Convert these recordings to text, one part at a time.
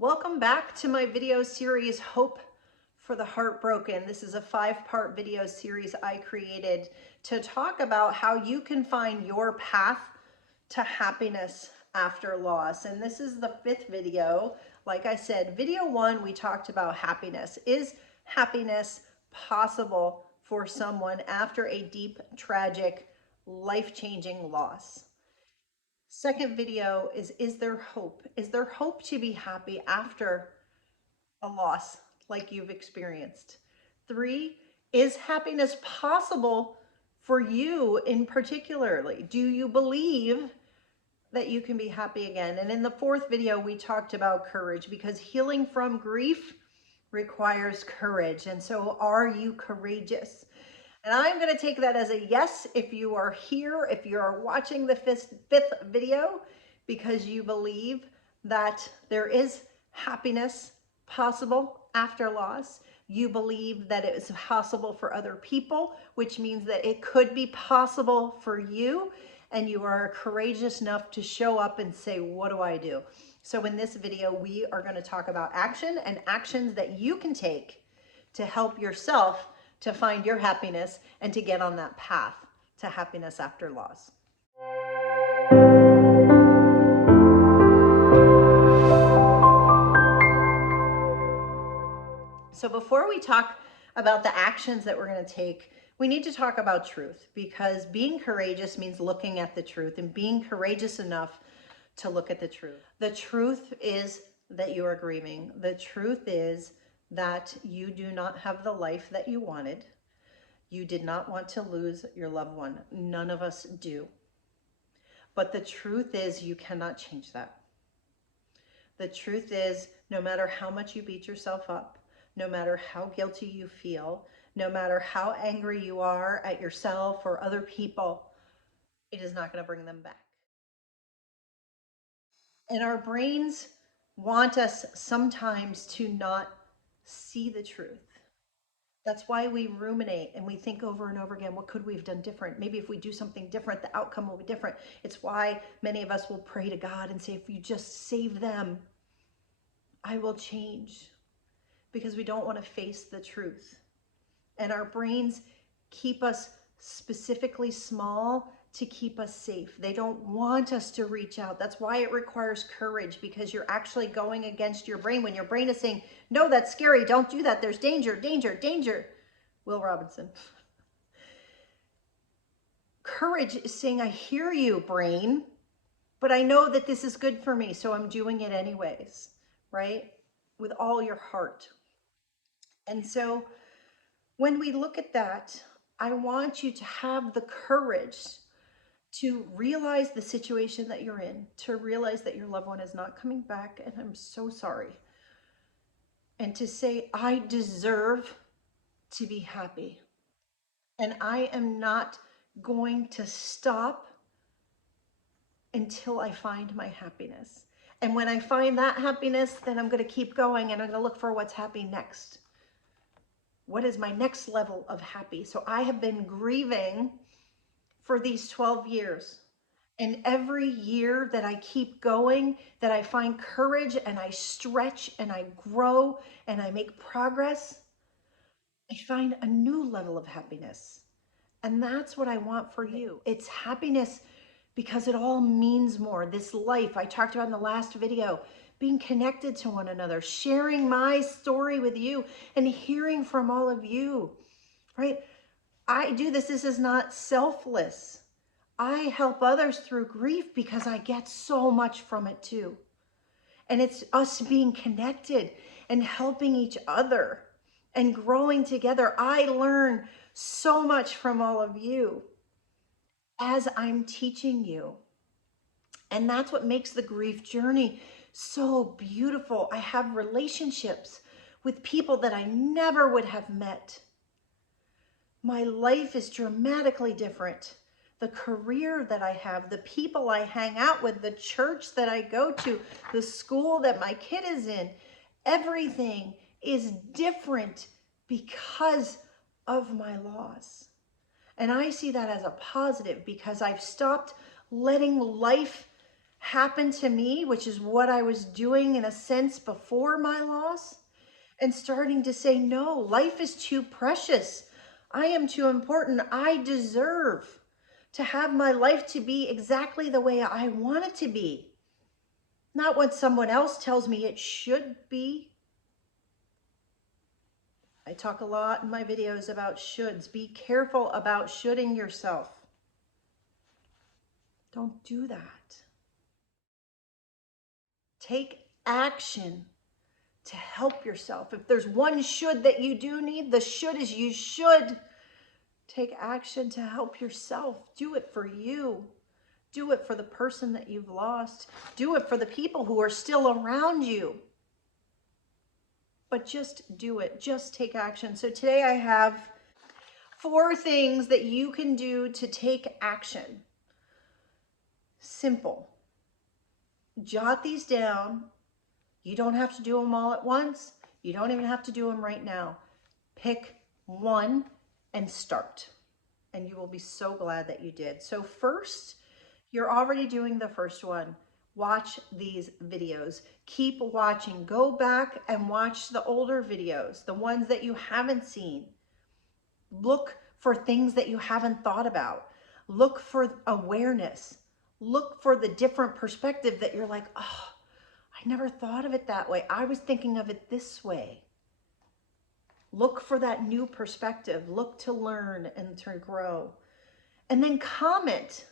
Welcome back to my video series, Hope for the Heartbroken. This is a 5-part video series I created to talk about how you can find your path to happiness after loss. And this is the 5th video. Like I said, video 1, we talked about happiness. Is happiness possible for someone after a deep, tragic, life-changing loss? Second video is there hope? Is there hope to be happy after a loss like you've experienced? 3, is happiness possible for you in particularly? Do you believe that you can be happy again? And in the 4th video, we talked about courage, because healing from grief requires courage. And so are you courageous? And I'm going to take that as a yes if you are here, if you are watching the fifth video, because you believe that there is happiness possible after loss. You believe that it is possible for other people, which means that it could be possible for you, and you are courageous enough to show up and say, what do I do? So in this video, we are going to talk about action and actions that you can take to help yourself to find your happiness and to get on that path to happiness after loss. So before we talk about the actions that we're going to take, we need to talk about truth, because being courageous means looking at the truth and being courageous enough to look at the truth. The truth is that you are grieving. The truth is that you do not have the life that you wanted. You did not want to lose your loved one. None of us do. But the truth is you cannot change that. The truth is, no matter how much you beat yourself up, no matter how guilty you feel, no matter how angry you are at yourself or other people, it is not going to bring them back. And our brains want us sometimes to not see the truth. That's why we ruminate and we think over and over again, what could we have done different? Maybe if we do something different, the outcome will be different. It's why many of us will pray to God and say, if you just save them, I will change. Because we don't want to face the truth. And our brains keep us specifically small to keep us safe. They don't want us to reach out. That's why it requires courage, because you're actually going against your brain. When your brain is saying, no, that's scary, don't do that, there's danger, danger, danger. Will Robinson. Courage is saying, I hear you, brain, but I know that this is good for me, so I'm doing it anyways, right? With all your heart. And so when we look at that, I want you to have the courage to realize the situation that you're in, to realize that your loved one is not coming back, and I'm so sorry. And to say, I deserve to be happy. And I am not going to stop until I find my happiness. And when I find that happiness, then I'm going to keep going and I'm going to look for what's happy next. What is my next level of happy? So I have been grieving for these 12 years. And every year that I keep going, that I find courage and I stretch and I grow and I make progress, I find a new level of happiness. And that's what I want for you. It's happiness because it all means more. This life I talked about in the last video, being connected to one another, sharing my story with you and hearing from all of you, right? I do this. This is not selfless. I help others through grief because I get so much from it too. And it's us being connected and helping each other and growing together. I learn so much from all of you as I'm teaching you. And that's what makes the grief journey so beautiful. I have relationships with people that I never would have met. My life is dramatically different. The career that I have, the people I hang out with, the church that I go to, the school that my kid is in, everything is different because of my loss. And I see that as a positive because I've stopped letting life happen to me, which is what I was doing in a sense before my loss, and starting to say, no, life is too precious. I am too important. I deserve to have my life to be exactly the way I want it to be, not what someone else tells me it should be. I talk a lot in my videos about shoulds. Be careful about shoulding yourself. Don't do that. Take action to help yourself. If there's one should that you do need, the should is you should take action to help yourself. Do it for you. Do it for the person that you've lost. Do it for the people who are still around you. But just do it. Just take action. So today I have 4 things that you can do to take action. Simple. Jot these down. You don't have to do them all at once. You don't even have to do them right now. Pick one and start. And you will be so glad that you did. So first, you're already doing the first one. Watch these videos. Keep watching. Go back and watch the older videos, the ones that you haven't seen. Look for things that you haven't thought about. Look for awareness. Look for the different perspective that you're like, oh, I never thought of it that way. I was thinking of it this way. Look for that new perspective. Look to learn and to grow. And then comment.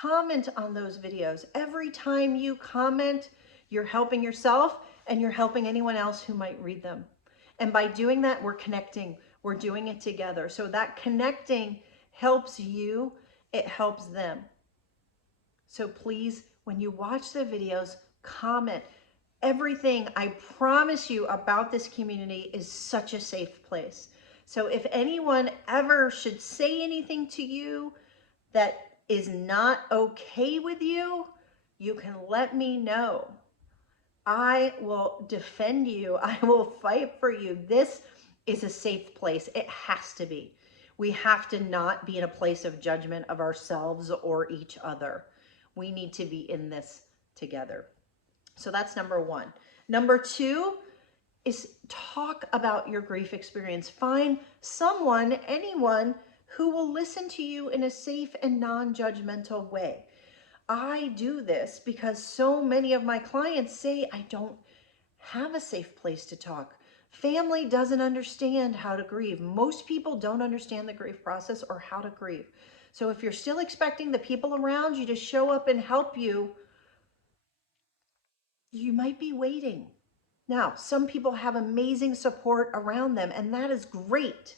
Comment on those videos. Every time you comment, you're helping yourself and you're helping anyone else who might read them. And by doing that, we're connecting. We're doing it together. So that connecting helps you. It helps them. So please, when you watch the videos, comment. Everything I promise you about this community is such a safe place. So if anyone ever should say anything to you that is not okay with you, you can let me know. I will defend you. I will fight for you. This is a safe place. It has to be. We have to not be in a place of judgment of ourselves or each other. We need to be in this together. So that's number 1. Number 2 is talk about your grief experience. Find someone, anyone, who will listen to you in a safe and non-judgmental way. I do this because so many of my clients say I don't have a safe place to talk. Family doesn't understand how to grieve. Most people don't understand the grief process or how to grieve. So if you're still expecting the people around you to show up and help you, you might be waiting. Now, some people have amazing support around them, and that is great.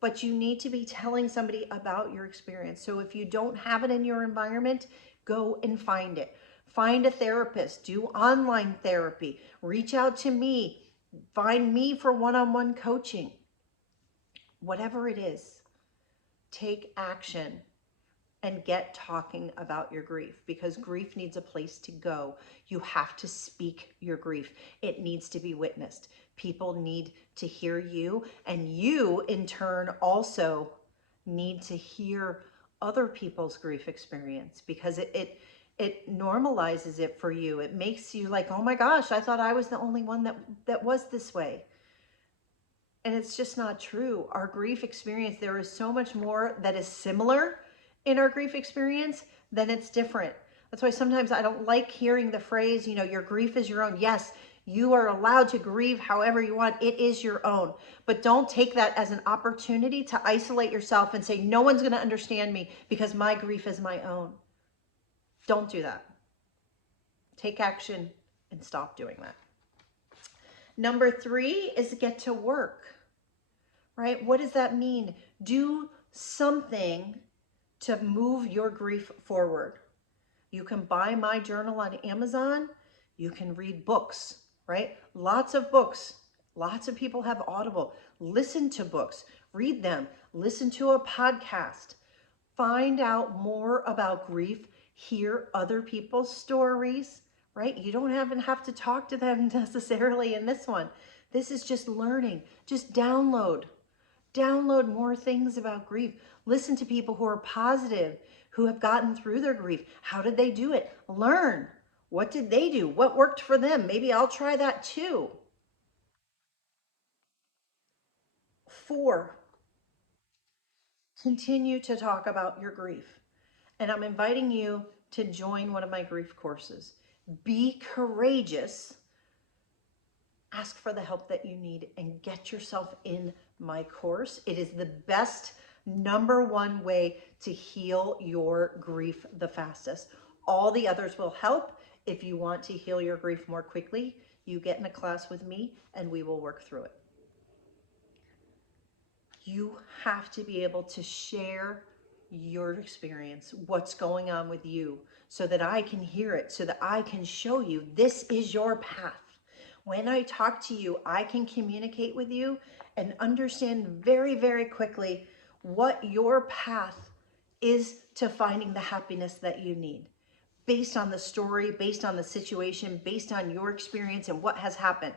But you need to be telling somebody about your experience. So if you don't have it in your environment, go and find it. Find a therapist, do online therapy, reach out to me, find me for one-on-one coaching. Whatever it is, take action and get talking about your grief, because grief needs a place to go. You have to speak your grief. It needs to be witnessed. People need to hear you, and you in turn also need to hear other people's grief experience, because it normalizes it for you. It makes you like, oh my gosh, I thought I was the only one that was this way. And it's just not true. Our grief experience, there is so much more that is similar in our grief experience than it's different. That's why sometimes I don't like hearing the phrase, you know, your grief is your own. Yes, you are allowed to grieve however you want. It is your own. But don't take that as an opportunity to isolate yourself and say, no one's going to understand me because my grief is my own. Don't do that. Take action and stop doing that. Number 3 is get to work, right? What does that mean? Do something to move your grief forward. You can buy my journal on Amazon. You can read books, right? Lots of books. Lots of people have Audible. Listen to books, read them, listen to a podcast. Find out more about grief, hear other people's stories, right? You don't even have to talk to them necessarily in this one. This is just learning. Just download more things about grief. Listen to people who are positive, who have gotten through their grief. How did they do it? Learn. What did they do? What worked for them? Maybe I'll try that too. 4, continue to talk about your grief. And I'm inviting you to join one of my grief courses. Be courageous. Ask for the help that you need and get yourself in my course. It is the best #1 way to heal your grief the fastest. All the others will help. If you want to heal your grief more quickly, you get in a class with me and we will work through it. You have to be able to share your experience, what's going on with you, so that I can hear it, so that I can show you this is your path. When I talk to you, I can communicate with you and understand very, very quickly what your path is to finding the happiness that you need, based on the story, based on the situation, based on your experience and what has happened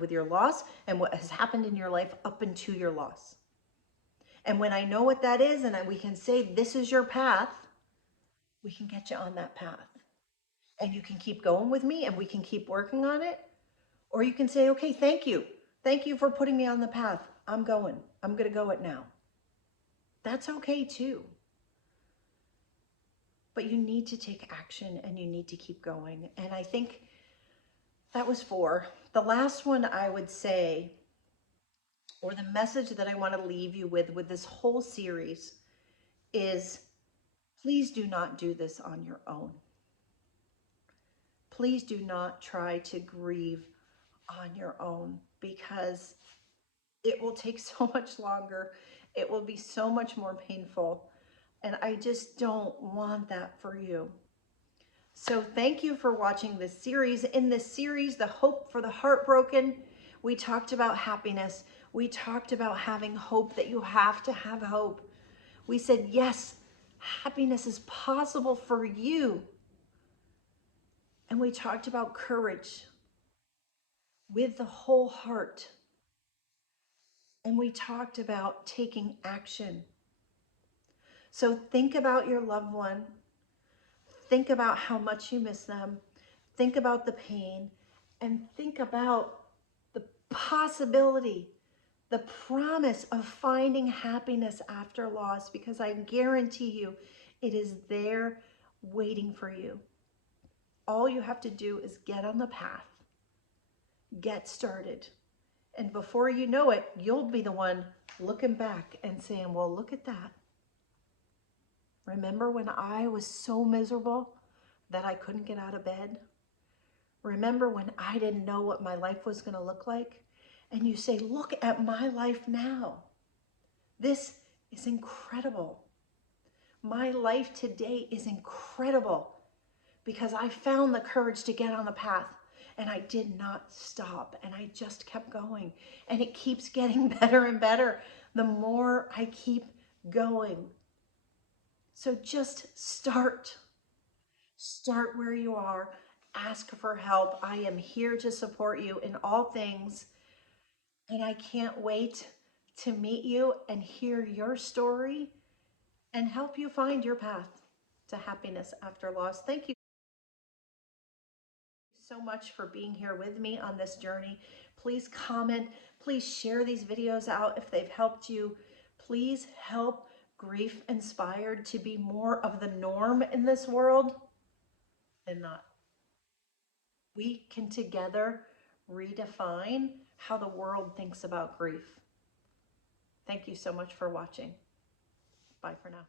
with your loss and what has happened in your life up until your loss. And when I know what that is and we can say, this is your path, we can get you on that path. And you can keep going with me and we can keep working on it. Or you can say, okay, thank you. Thank you for putting me on the path. I'm going. I'm going to go it now. That's okay too. But you need to take action and you need to keep going. And I think that was 4. The last one I would say, or the message that I want to leave you with this whole series is, please do not do this on your own. Please do not try to grieve on your own, because it will take so much longer. It will be so much more painful. And I just don't want that for you. So thank you for watching this series. In this series, The Hope for the Heartbroken, we talked about happiness. We talked about having hope, that you have to have hope. We said, yes, happiness is possible for you. And we talked about courage with the whole heart. And we talked about taking action. So think about your loved one. Think about how much you miss them. Think about the pain, and think about the possibility, the promise of finding happiness after loss, because I guarantee you it is there waiting for you. All you have to do is get on the path, get started. And before you know it, you'll be the one looking back and saying, well, look at that. Remember when I was so miserable that I couldn't get out of bed? Remember when I didn't know what my life was going to look like? And you say, look at my life now. This is incredible. My life today is incredible because I found the courage to get on the path, and I did not stop, and I just kept going, and it keeps getting better and better the more I keep going. So just start where you are, ask for help. I am here to support you in all things, and I can't wait to meet you and hear your story and help you find your path to happiness after loss. Thank you so much for being here with me on this journey. Please comment, please share these videos out if they've helped you. Please help GriefInspired to be more of the norm in this world than not. We can together redefine how the world thinks about grief. Thank you so much for watching. Bye for now.